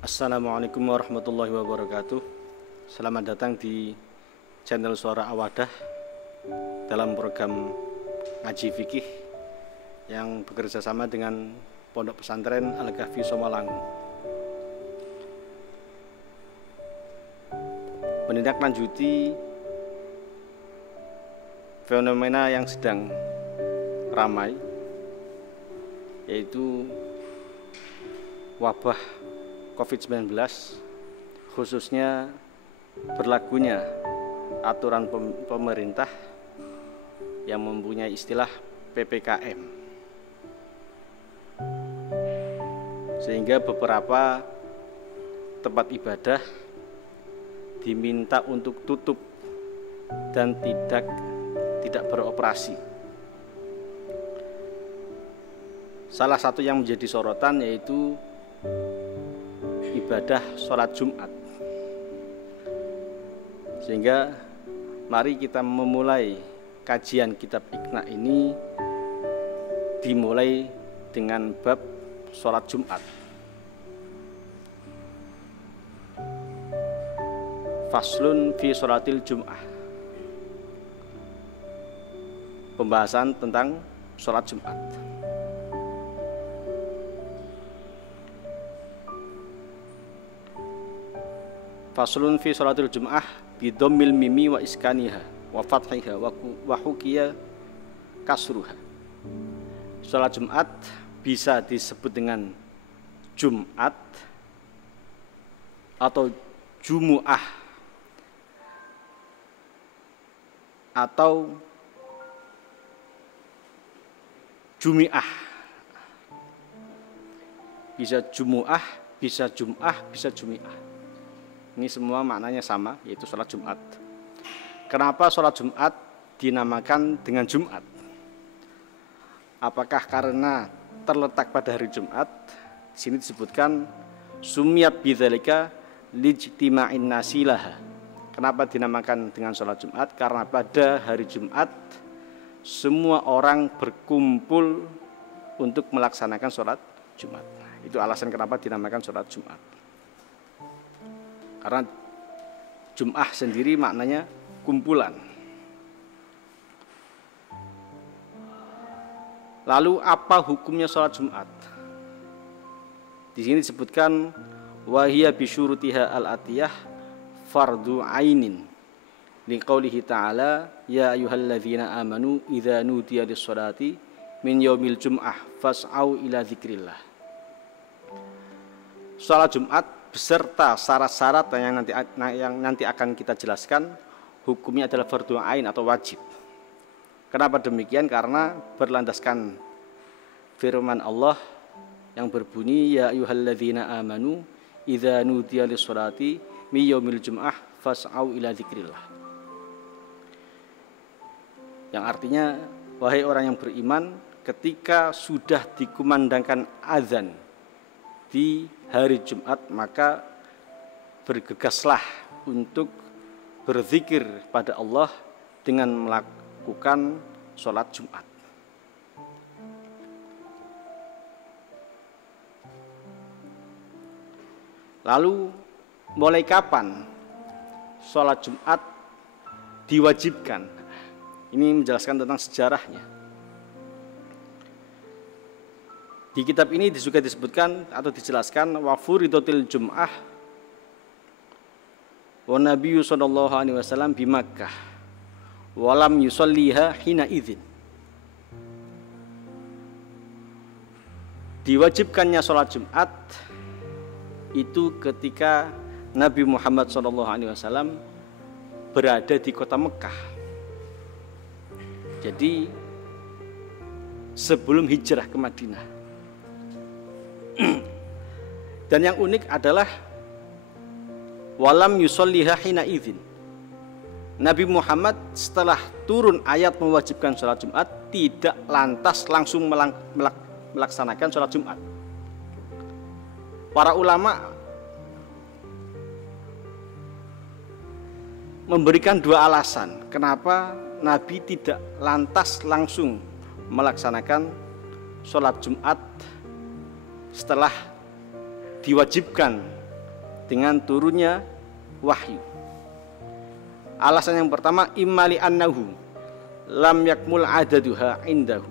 Assalamualaikum warahmatullahi wabarakatuh. Selamat datang di channel Suara Awadah dalam program Ngaji Fikih yang bekerja sama dengan Pondok Pesantren Al-Kahfi Somalangu. Menindaklanjuti fenomena yang sedang ramai, yaitu wabah COVID-19, khususnya berlakunya aturan pemerintah yang mempunyai istilah PPKM, sehingga beberapa tempat ibadah diminta untuk tutup dan tidak beroperasi. Salah satu yang menjadi sorotan yaitu ibadah sholat Jumat. Sehingga mari kita memulai kajian kitab Iqna ini dimulai dengan bab sholat Jumat. Faslun fi sholatil Jum'ah. Pembahasan tentang sholat Jumat. Faslun fi sholatil Jum'ah bidommil mimi wa iskaniha wa fathiha wa hukiya kasruha. Sholat Jumat bisa disebut dengan Jumat atau Jumu'ah atau Jumi'ah. Bisa Jumu'ah, bisa Jum'ah, bisa Jumi'ah. Ini semua maknanya sama, yaitu sholat Jumat. Kenapa sholat Jumat dinamakan dengan Jumat? Apakah karena terletak pada hari Jumat? Di sini disebutkan sumiyat bidzalika lijtima'in nasilaha. Kenapa dinamakan dengan sholat Jumat? Karena pada hari Jumat semua orang berkumpul untuk melaksanakan sholat Jumat. Itu alasan kenapa dinamakan sholat Jumat. Karena Jum'ah sendiri maknanya kumpulan. Lalu apa hukumnya sholat Jumat? Di sini disebutkan wahiyya bisyurutiha al-atiyah fardu ainin liqaulihi ta'ala ya ayyuhalladzina amanu idza nudiya lis-sholati min yaumil jum'ah fas'au ila dzikrillah. Sholat Jumat beserta syarat-syarat yang nanti akan kita jelaskan, hukumnya adalah fardhu ain atau wajib. Kenapa demikian? Karena berlandaskan firman Allah yang berbunyi ya ayyuhalladzina amanu idza nudiya lis-sholati min yaumil jum'ah fas'au ila dzikrillah. Yang artinya wahai orang yang beriman, ketika sudah dikumandangkan azan di hari Jumat, maka bergegaslah untuk berzikir pada Allah dengan melakukan sholat Jumat. Lalu mulai kapan sholat Jumat diwajibkan? Ini menjelaskan tentang sejarahnya. Di kitab ini juga disebutkan atau dijelaskan wa furidatil Jum'ah wa Nabiyyu sallallahu alaihi wasallam bi Makkah wa lam yusalliha hina idzin. Diwajibkannya sholat Jumat itu ketika Nabi Muhammad sallallahu alaihi wasallam berada di kota Mekah. Jadi sebelum hijrah ke Madinah. Dan yang unik adalah walam yusolliha hina idzin. Nabi Muhammad setelah turun ayat mewajibkan sholat Jumat tidak lantas langsung melaksanakan sholat Jumat. Para ulama memberikan dua alasan kenapa Nabi tidak lantas langsung melaksanakan sholat Jumat setelah diwajibkan dengan turunnya wahyu. Alasan yang pertama, imali annahu lam yakmul adaduha indahu.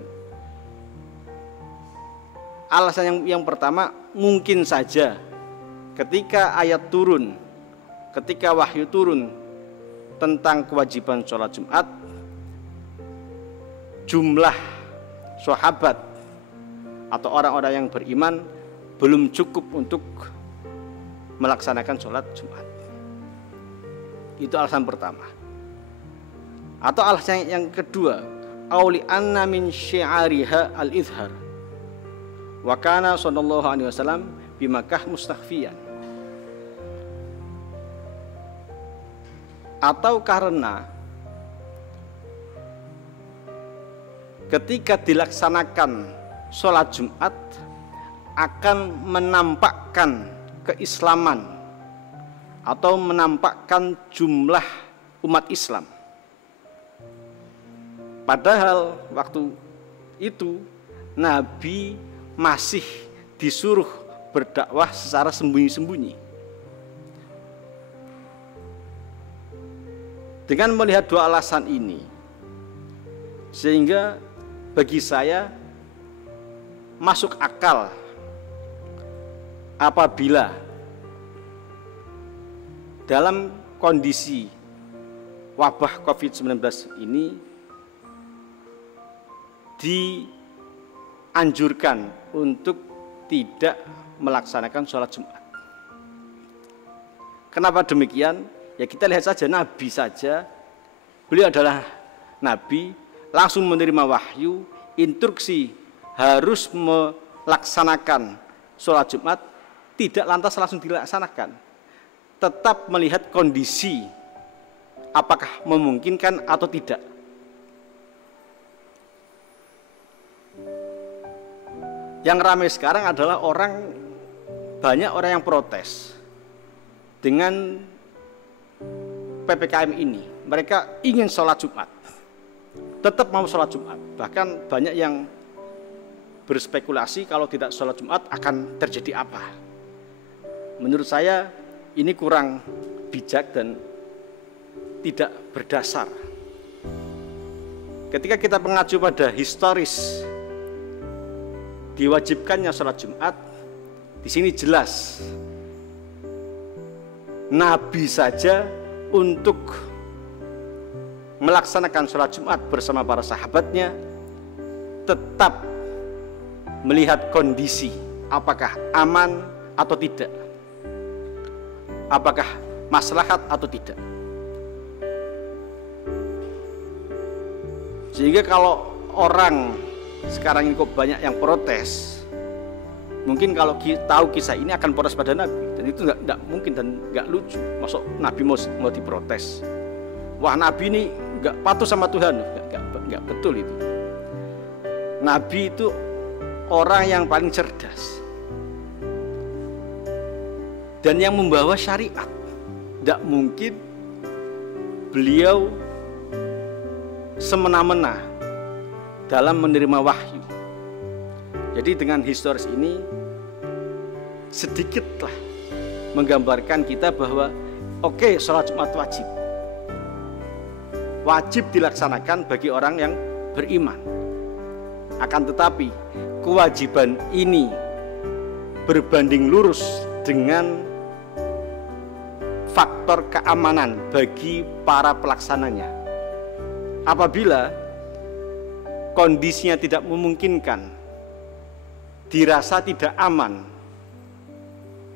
Alasan yang pertama, mungkin saja ketika ayat turun, ketika wahyu turun tentang kewajiban sholat Jumat, jumlah sahabat atau orang-orang yang beriman belum cukup untuk melaksanakan sholat Jumat. Itu alasan pertama. Atau alasan yang kedua, auli anna min syi'ariha al-izhar wa kana sallallahu alaihi wasallam bi Makkah mustakhfiyan. Atau karena ketika dilaksanakan sholat Jumat akan menampakkan keislaman atau menampakkan jumlah umat Islam. Padahal waktu itu Nabi masih disuruh berdakwah secara sembunyi-sembunyi. Dengan melihat dua alasan ini, sehingga bagi saya masuk akal apabila dalam kondisi wabah COVID-19 ini dianjurkan untuk tidak melaksanakan sholat Jumat. Kenapa demikian? Ya kita lihat saja Nabi saja, beliau adalah Nabi, langsung menerima wahyu, instruksi harus melaksanakan sholat Jumat, tidak lantas langsung dilaksanakan, tetap melihat kondisi apakah memungkinkan atau tidak. Yang ramai sekarang adalah banyak orang yang protes dengan PPKM ini. Mereka ingin sholat Jumat, tetap mau sholat Jumat. Bahkan banyak yang berspekulasi kalau tidak sholat Jumat akan terjadi apa. Menurut saya ini kurang bijak dan tidak berdasar. Ketika kita mengacu pada historis diwajibkannya sholat Jumat, di sini jelas Nabi saja untuk melaksanakan sholat Jumat bersama para sahabatnya tetap melihat kondisi apakah aman atau tidak, apakah maslahat atau tidak. Sehingga kalau orang sekarang ini kok banyak yang protes, mungkin kalau tahu kisah ini akan protes pada Nabi, dan itu nggak mungkin dan nggak lucu. Masuk Nabi mau diprotes, wah Nabi ini nggak patuh sama Tuhan, nggak betul itu. Nabi itu orang yang paling cerdas dan yang membawa syariat. Tidak mungkin beliau semena-mena dalam menerima wahyu. Jadi dengan historis ini sedikitlah menggambarkan kita bahwa oke, sholat Jumat wajib dilaksanakan bagi orang yang beriman. Akan tetapi kewajiban ini berbanding lurus dengan faktor keamanan bagi para pelaksananya. Apabila kondisinya tidak memungkinkan, dirasa tidak aman,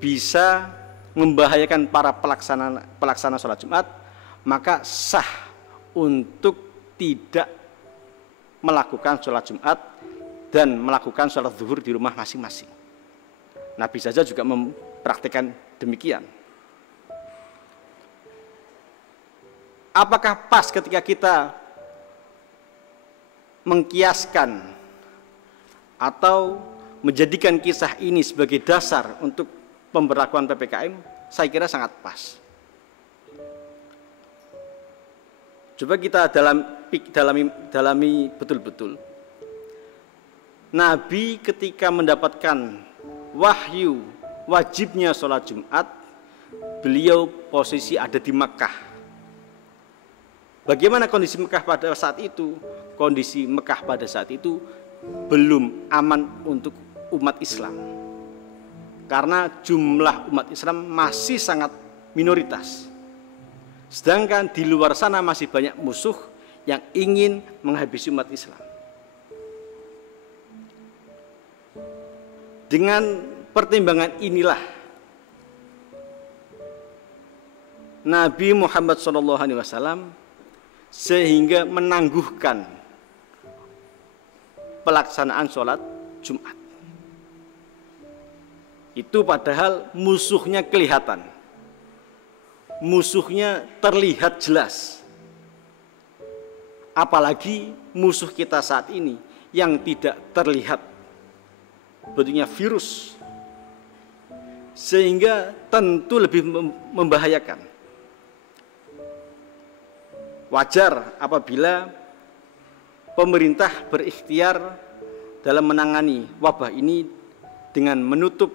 bisa membahayakan para pelaksana sholat Jumat, maka sah untuk tidak melakukan sholat Jumat dan melakukan sholat zuhur di rumah masing-masing. Nabi saja juga mempraktikkan demikian. Apakah pas ketika kita mengkiaskan atau menjadikan kisah ini sebagai dasar untuk pemberlakuan PPKM? Saya kira sangat pas. Coba kita dalami betul-betul. Nabi ketika mendapatkan wahyu wajibnya sholat Jumat, beliau posisi ada di Mekah. Bagaimana kondisi Mekah pada saat itu? Kondisi Mekah pada saat itu belum aman untuk umat Islam, karena jumlah umat Islam masih sangat minoritas. Sedangkan di luar sana masih banyak musuh yang ingin menghabisi umat Islam. Dengan pertimbangan inilah Nabi Muhammad SAW sehingga menangguhkan pelaksanaan sholat Jumat. Itu padahal musuhnya kelihatan, musuhnya terlihat jelas. Apalagi musuh kita saat ini yang tidak terlihat, bentuknya virus, sehingga tentu lebih membahayakan. Wajar apabila pemerintah berikhtiar dalam menangani wabah ini dengan menutup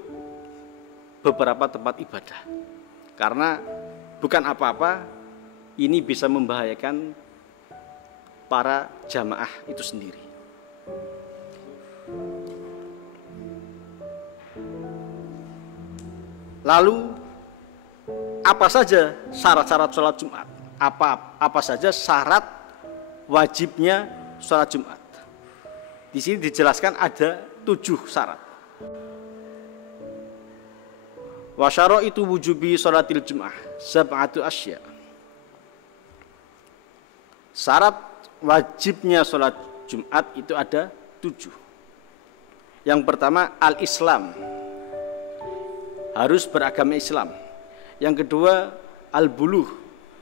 beberapa tempat ibadah, karena bukan apa-apa, ini bisa membahayakan para jamaah itu sendiri. Lalu apa saja syarat-syarat sholat Jumat? Apa saja syarat wajibnya sholat Jumat? Di sini dijelaskan ada 7 syarat. Wa syaraitu wujubi sholatil Jum'ah sab'atu asya. Syarat wajibnya sholat Jumat itu ada 7. Yang pertama al-Islam, harus beragama Islam. Yang kedua al-buluh,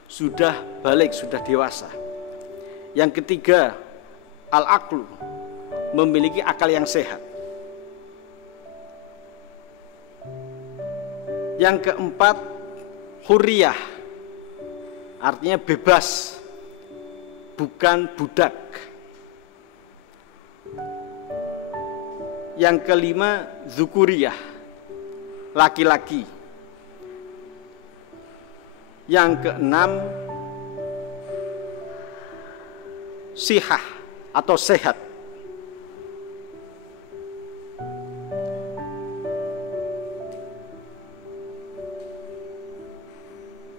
sudah balik, sudah dewasa. Yang ketiga al-aqlu, memiliki akal yang sehat. Yang keempat hurriyah, artinya bebas, bukan budak. Yang kelima dzukuriyah, laki-laki. Yang keenam sihah atau sehat.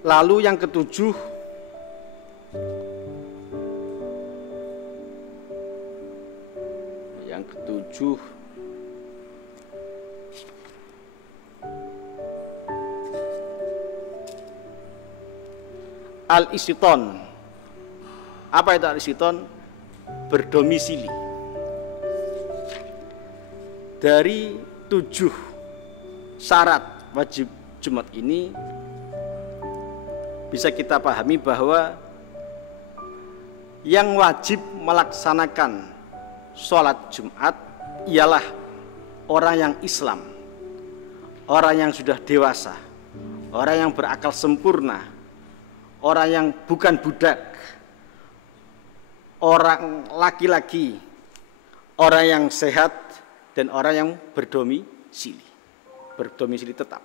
Lalu yang ketujuh al-istiton. Apa itu al-istiton? Berdomisili. Dari 7 syarat wajib Jumat ini bisa kita pahami bahwa yang wajib melaksanakan sholat Jumat ialah orang yang Islam, orang yang sudah dewasa, orang yang berakal sempurna, orang yang bukan budak, orang laki-laki, orang yang sehat, dan orang yang berdomisili tetap.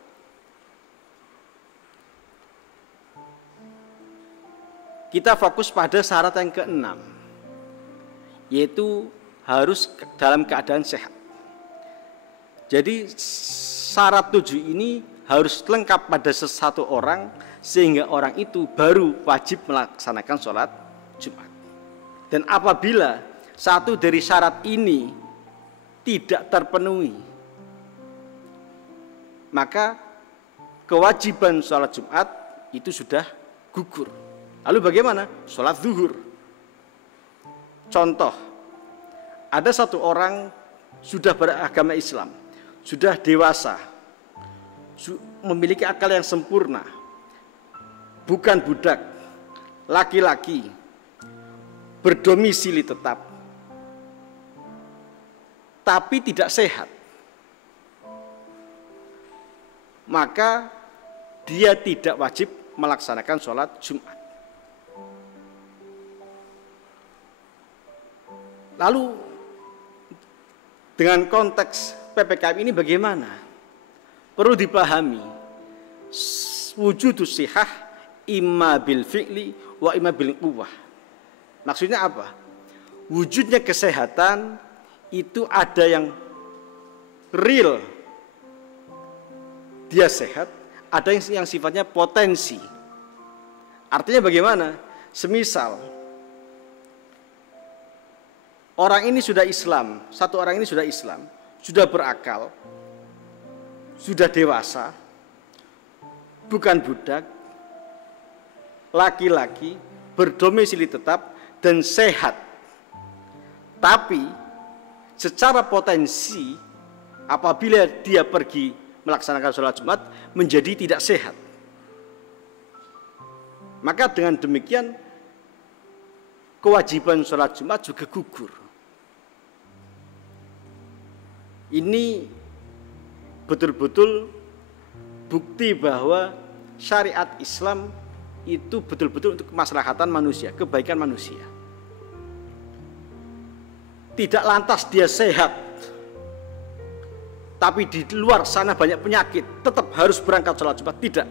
Kita fokus pada syarat yang keenam, yaitu harus dalam keadaan sehat. Jadi syarat 7 ini harus lengkap pada satu orang, sehingga orang itu baru wajib melaksanakan sholat Jumat. Dan apabila satu dari syarat ini tidak terpenuhi, maka kewajiban sholat Jumat itu sudah gugur. Lalu bagaimana? Sholat zuhur. Contoh, ada satu orang sudah beragama Islam, sudah dewasa, memiliki akal yang sempurna, bukan budak, laki-laki, berdomisili tetap, tapi tidak sehat. Maka dia tidak wajib melaksanakan sholat Jumat. Lalu dengan konteks PPKM ini bagaimana? Perlu dipahami, wujudus sihah imma bil fi'li wa imma bil quwwah. Maksudnya apa? Wujudnya kesehatan itu ada yang real, dia sehat, ada yang sifatnya potensi. Artinya bagaimana? Semisal orang ini sudah Islam, satu orang ini sudah Islam, sudah berakal, sudah dewasa, bukan budak, laki-laki, berdomisili tetap dan sehat. Tapi secara potensi apabila dia pergi melaksanakan sholat Jumat menjadi tidak sehat. Maka dengan demikian kewajiban sholat Jumat juga gugur. Ini betul-betul bukti bahwa syariat Islam itu betul-betul untuk kemaslahatan manusia, kebaikan manusia. Tidak lantas dia sehat, tapi di luar sana banyak penyakit, tetap harus berangkat sholat Jumat. Tidak.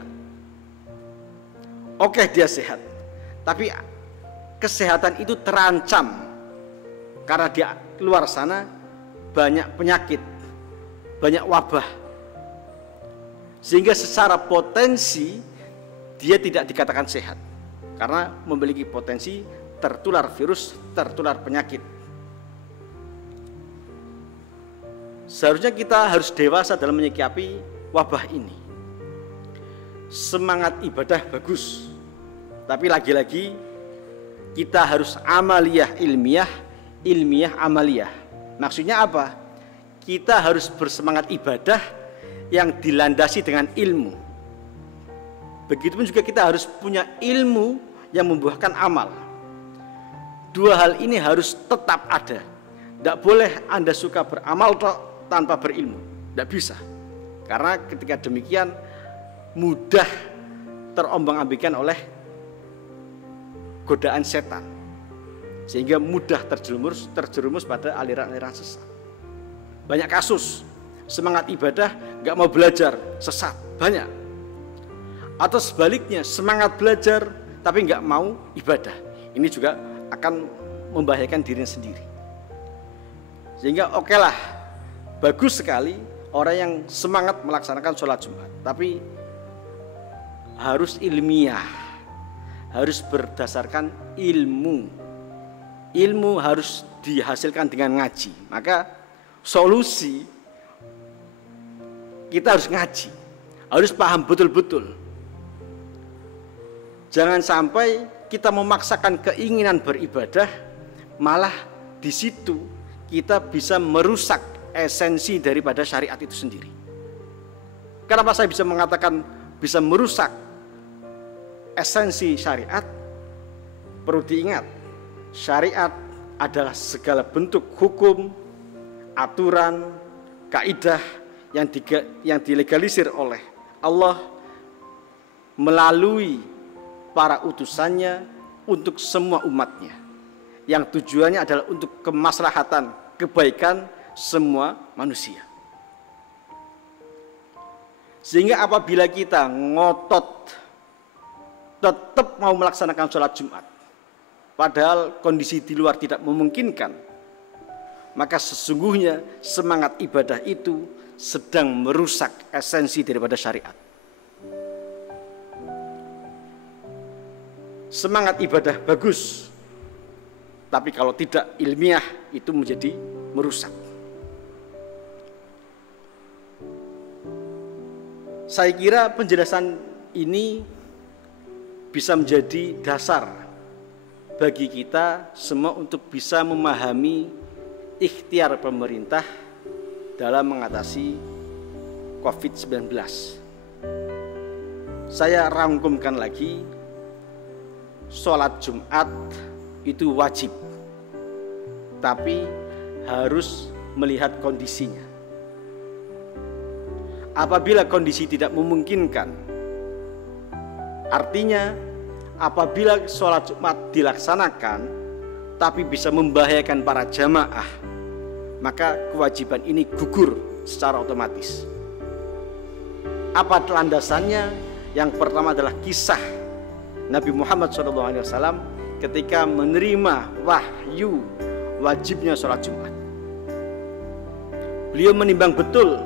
Oke, dia sehat, tapi kesehatan itu terancam karena di luar sana banyak penyakit, banyak wabah, sehingga secara potensi dia tidak dikatakan sehat karena memiliki potensi tertular virus, tertular penyakit. Seharusnya kita harus dewasa dalam menyikapi wabah ini. Semangat ibadah bagus, tapi lagi-lagi kita harus amaliyah ilmiah, ilmiah amaliyah. Maksudnya apa? Kita harus bersemangat ibadah yang dilandasi dengan ilmu. Begitupun juga kita harus punya ilmu yang membuahkan amal. Dua hal ini harus tetap ada. Tidak boleh Anda suka beramal tanpa berilmu. Tidak bisa. Karena ketika demikian mudah terombang-ambingkan oleh godaan setan, sehingga mudah terjerumus pada aliran-aliran sesat. Banyak kasus semangat ibadah nggak mau belajar, sesat, banyak. Atau sebaliknya semangat belajar tapi nggak mau ibadah, ini juga akan membahayakan dirinya sendiri. Sehingga okelah, bagus sekali orang yang semangat melaksanakan sholat Jumat, tapi harus ilmiah, harus berdasarkan ilmu. Ilmu harus dihasilkan dengan ngaji. Maka solusi kita harus ngaji, harus paham betul-betul. Jangan sampai kita memaksakan keinginan beribadah, malah di situ kita bisa merusak esensi daripada syariat itu sendiri. Kenapa saya bisa mengatakan bisa merusak esensi syariat? Perlu diingat, syariat adalah segala bentuk hukum, aturan, kaidah yang dilegalisir oleh Allah melalui para utusannya untuk semua umatnya, yang tujuannya adalah untuk kemaslahatan, kebaikan semua manusia. Sehingga apabila kita ngotot tetap mau melaksanakan sholat Jumat, padahal kondisi di luar tidak memungkinkan, maka sesungguhnya semangat ibadah itu sedang merusak esensi daripada syariat. Semangat ibadah bagus, tapi kalau tidak ilmiah itu menjadi merusak. Saya kira penjelasan ini bisa menjadi dasar bagi kita semua untuk bisa memahami ikhtiar pemerintah dalam mengatasi COVID-19. Saya rangkumkan lagi, sholat Jumat itu wajib, tapi harus melihat kondisinya. Apabila kondisi tidak memungkinkan, artinya apabila sholat Jumat dilaksanakan tapi bisa membahayakan para jamaah, maka kewajiban ini gugur secara otomatis. Apa landasannya? Yang pertama adalah kisah Nabi Muhammad SAW ketika menerima wahyu wajibnya sholat Jumat. Beliau menimbang betul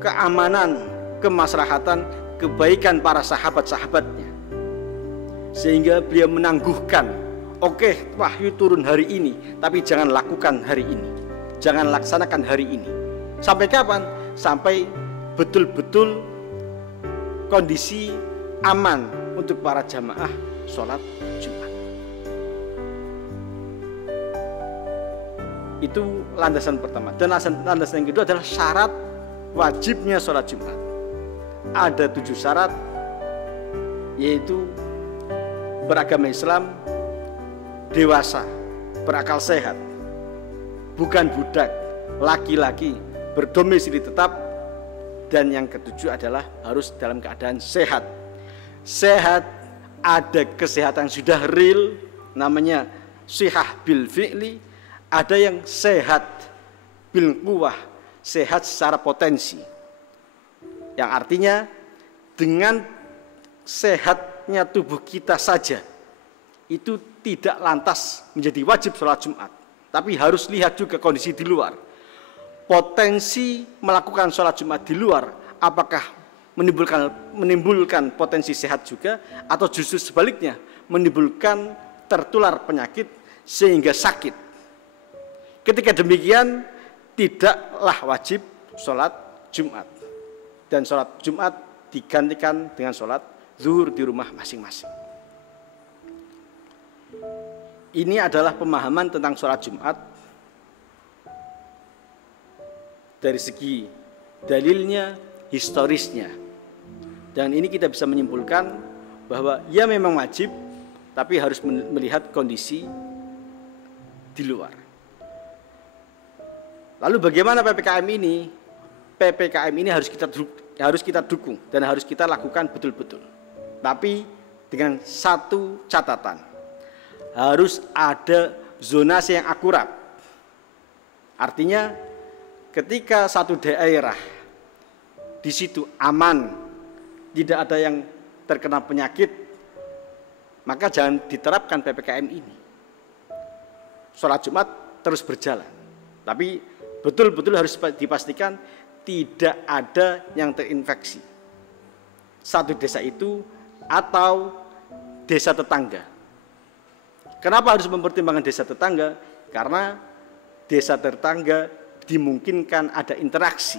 keamanan, kemaslahatan, kebaikan para sahabat-sahabatnya, sehingga beliau menangguhkan, oke, wahyu turun hari ini, tapi jangan lakukan hari ini, jangan laksanakan hari ini. Sampai kapan? Sampai betul-betul kondisi aman untuk para jamaah sholat Jumat. Itu landasan pertama. Dan landasan yang kedua adalah syarat wajibnya sholat Jumat. Ada 7 syarat, yaitu beragama Islam, dewasa, berakal sehat, bukan budak, laki-laki, berdomisili tetap, dan yang ketujuh adalah harus dalam keadaan sehat. Sehat, ada kesehatan sudah real, namanya sihah bil fi'li, ada yang sehat bil quwah, sehat secara potensi. Yang artinya dengan sehatnya tubuh kita saja itu tidak lantas menjadi wajib sholat Jumat, tapi harus lihat juga kondisi di luar. Potensi melakukan sholat Jumat di luar apakah menimbulkan potensi sehat juga, atau justru sebaliknya menimbulkan tertular penyakit sehingga sakit. Ketika demikian tidaklah wajib sholat Jumat, dan sholat Jumat digantikan dengan sholat zuhur di rumah masing-masing. Ini adalah pemahaman tentang sholat Jumat dari segi dalilnya, historisnya. Dan ini kita bisa menyimpulkan bahwa ya memang wajib, tapi harus melihat kondisi di luar. Lalu bagaimana PPKM ini? PPKM ini harus kita dukung dan harus kita lakukan betul-betul. Tapi dengan satu catatan, harus ada zonasi yang akurat. Artinya ketika satu daerah di situ aman, tidak ada yang terkena penyakit, maka jangan diterapkan PPKM ini. Sholat Jumat terus berjalan, tapi betul-betul harus dipastikan tidak ada yang terinfeksi. Satu desa itu atau desa tetangga. Kenapa harus mempertimbangkan desa tetangga? Karena desa tetangga dimungkinkan ada interaksi.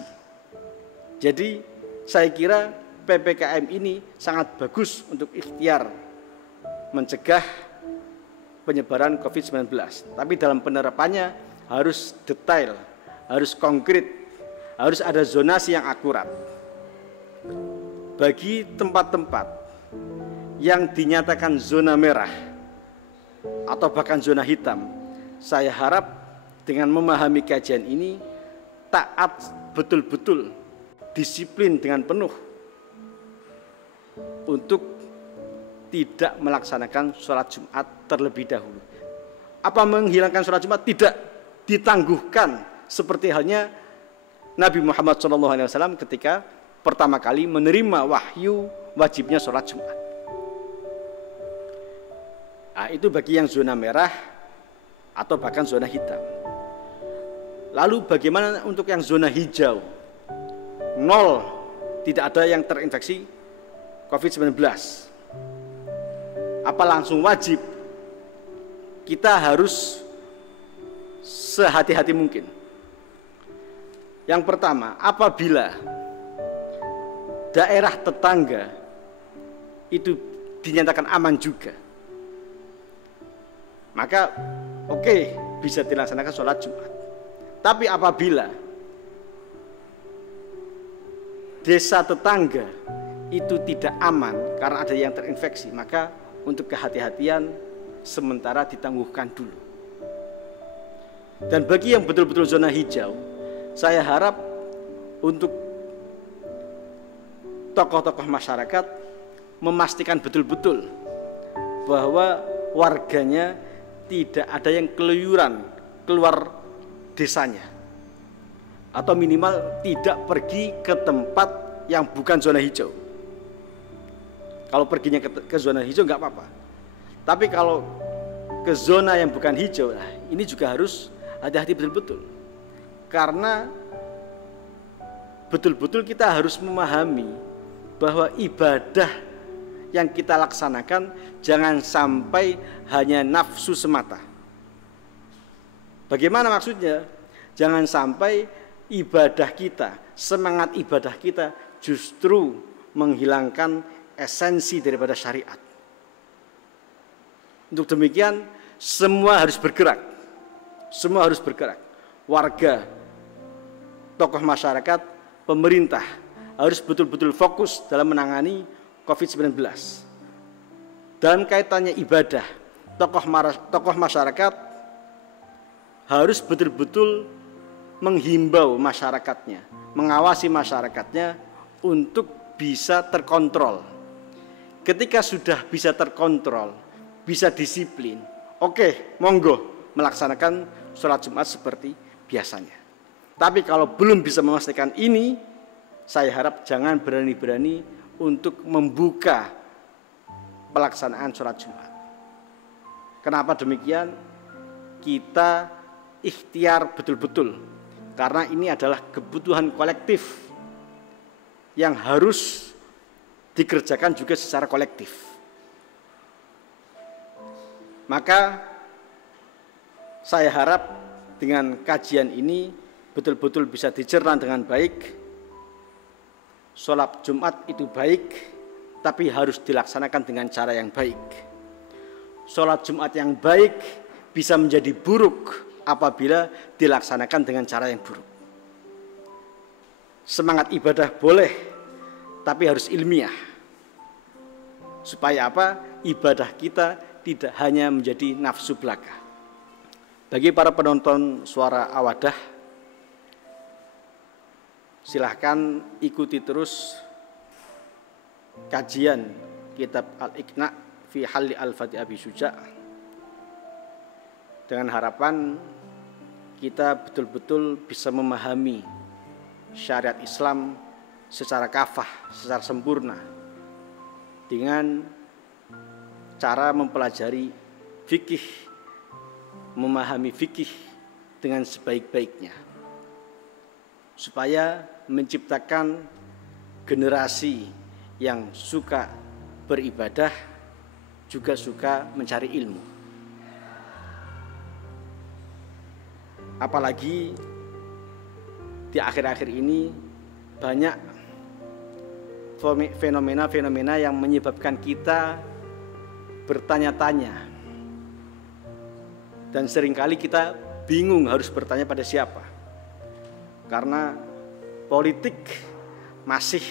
Jadi saya kira PPKM ini sangat bagus untuk ikhtiar mencegah penyebaran COVID-19. Tapi dalam penerapannya harus detail, harus konkret, harus ada zonasi yang akurat. Bagi tempat-tempat yang dinyatakan zona merah atau bahkan zona hitam, saya harap dengan memahami kajian ini taat betul-betul, disiplin dengan penuh untuk tidak melaksanakan sholat Jumat terlebih dahulu. Apa menghilangkan sholat Jumat? Tidak, ditangguhkan seperti halnya Nabi Muhammad SAW ketika pertama kali menerima wahyu wajibnya sholat Jumat. Nah, itu bagi yang zona merah atau bahkan zona hitam. Lalu bagaimana untuk yang zona hijau? 0, tidak ada yang terinfeksi COVID-19. Apa langsung wajib? Kita harus sehati-hati mungkin. Yang pertama, apabila daerah tetangga itu dinyatakan aman juga, maka oke, bisa dilaksanakan sholat Jumat. Tapi apabila desa tetangga itu tidak aman karena ada yang terinfeksi, maka untuk kehati-hatian sementara ditangguhkan dulu. Dan bagi yang betul-betul zona hijau, saya harap untuk tokoh-tokoh masyarakat memastikan betul-betul bahwa warganya tidak ada yang keluyuran keluar desanya, atau minimal tidak pergi ke tempat yang bukan zona hijau. Kalau perginya ke zona hijau nggak apa-apa. Tapi kalau ke zona yang bukan hijau, nah ini juga harus hati-hati betul-betul. Karena betul-betul kita harus memahami bahwa ibadah yang kita laksanakan jangan sampai hanya nafsu semata. Bagaimana maksudnya? Jangan sampai ibadah kita, semangat ibadah kita justru menghilangkan esensi daripada syariat. Untuk demikian, semua harus bergerak. Semua harus bergerak. Warga, tokoh masyarakat, pemerintah harus betul-betul fokus dalam menangani COVID-19. Dalam kaitannya ibadah, tokoh masyarakat harus betul-betul menghimbau masyarakatnya, mengawasi masyarakatnya untuk bisa terkontrol. Ketika sudah bisa terkontrol, bisa disiplin, oke, monggo melaksanakan sholat Jumat seperti biasanya. Tapi kalau belum bisa memastikan ini, saya harap jangan berani-berani untuk membuka pelaksanaan sholat Jumat. Kenapa demikian? Kita ikhtiar betul-betul, karena ini adalah kebutuhan kolektif yang harus dikerjakan juga secara kolektif. Maka saya harap dengan kajian ini betul-betul bisa dicerna dengan baik. Sholat Jumat itu baik, tapi harus dilaksanakan dengan cara yang baik. Sholat Jumat yang baik bisa menjadi buruk apabila dilaksanakan dengan cara yang buruk. Semangat ibadah boleh, tapi harus ilmiah. Supaya apa? Ibadah kita tidak hanya menjadi nafsu belaka. Bagi para penonton Suara Awadah, silahkan ikuti terus kajian kitab Al-Iqna' fi Halli Al-Fati Abi Syuja', dengan harapan kita betul-betul bisa memahami syariat Islam secara kafah, secara sempurna, dengan cara mempelajari fikih, memahami fikih dengan sebaik-baiknya, supaya menciptakan generasi yang suka beribadah, juga suka mencari ilmu. Apalagi di akhir-akhir ini banyak fenomena-fenomena yang menyebabkan kita bertanya-tanya, dan seringkali kita bingung harus bertanya pada siapa, karena politik masih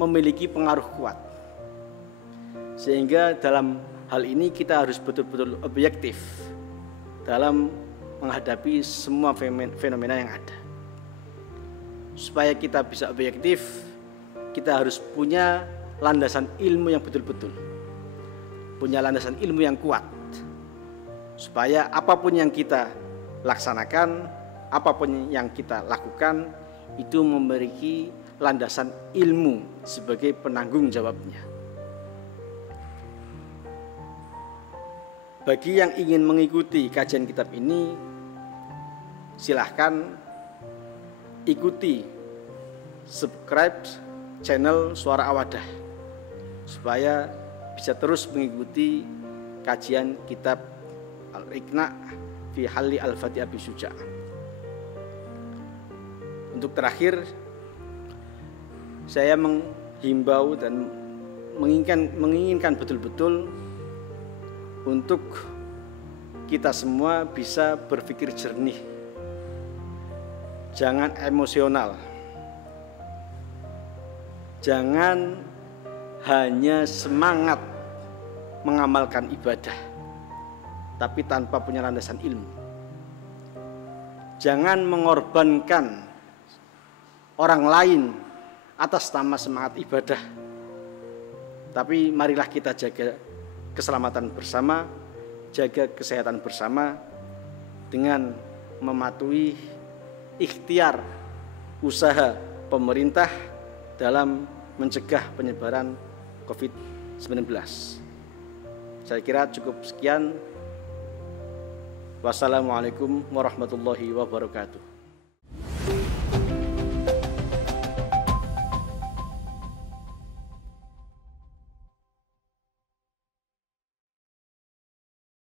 memiliki pengaruh kuat, sehingga dalam hal ini kita harus betul-betul objektif dalam menghadapi semua fenomena yang ada. Supaya kita bisa objektif, kita harus punya landasan ilmu yang betul-betul, punya landasan ilmu yang kuat, supaya apapun yang kita laksanakan, apapun yang kita lakukan, itu memiliki landasan ilmu sebagai penanggung jawabnya. Bagi yang ingin mengikuti kajian kitab ini, silahkan ikuti, subscribe channel Suara Awadah, supaya bisa terus mengikuti kajian kitab Al-Iqna' fi Halli Al-Fati Abi Syuja'. Untuk terakhir, saya menghimbau dan menginginkan betul-betul untuk kita semua bisa berpikir jernih, jangan emosional, jangan hanya semangat mengamalkan ibadah tapi tanpa punya landasan ilmu. Jangan mengorbankan orang lain atas nama semangat ibadah, tapi marilah kita jaga keselamatan bersama, jaga kesehatan bersama dengan mematuhi ikhtiar, usaha pemerintah dalam mencegah penyebaran COVID-19. Saya kira cukup sekian. Wassalamualaikum warahmatullahi wabarakatuh.